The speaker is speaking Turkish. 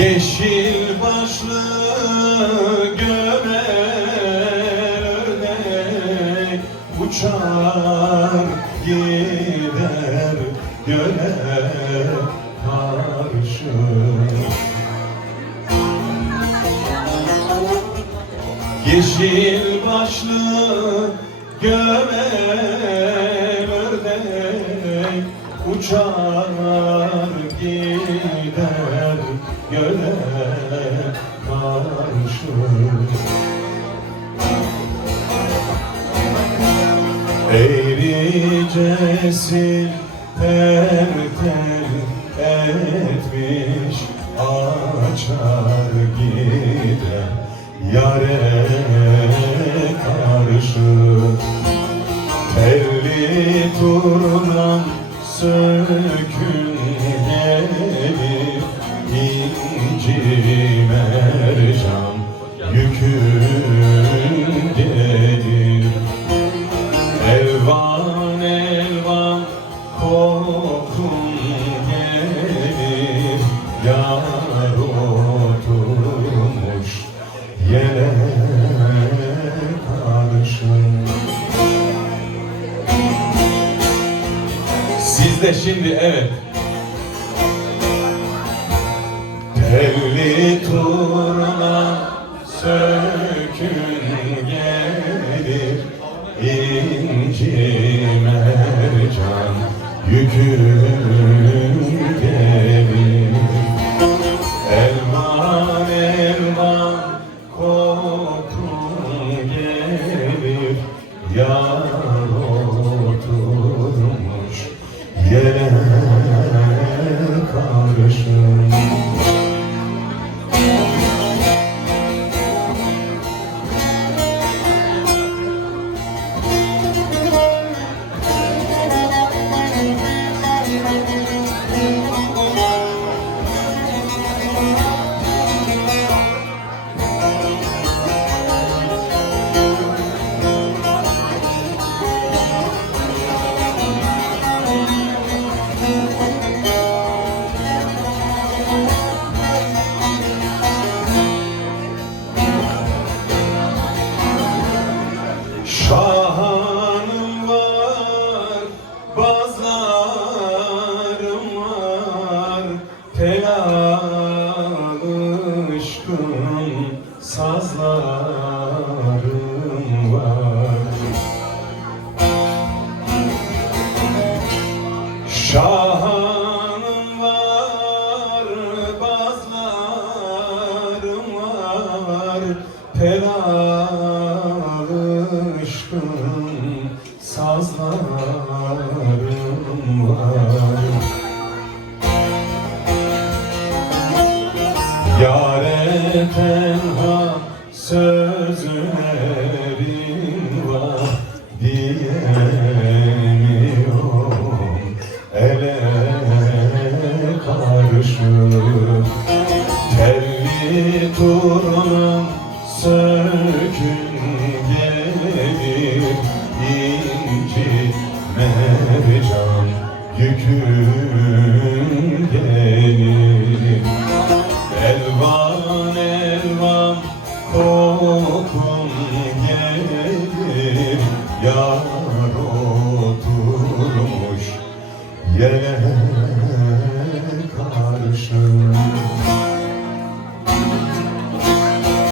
Yeşil başlı gömer ördek uçar gider göle karşı. Yeşil başlı gömer ördek uçar gider göle karşı. Eğricesi tel tel etmiş açar gider yâre karşı. Telli turnam sökün gelir, İnci mercan yükün gelir. Elvan elvan kokun gelir, yar oturmuş yere karşı. Siz de şimdi evet. Telli turna sökün gelir, İnci mercan yükün gelir. Elvan elvan kokun gelir, yar oturmuş yere karşı. sazlarım var. Yâre tenha sözlerim var diyemiyorum, ele karışır. Telli turnam sökün gelir, inci mercan yükün gelir. Elvan elvan kokun gelir, yar oturmuş yere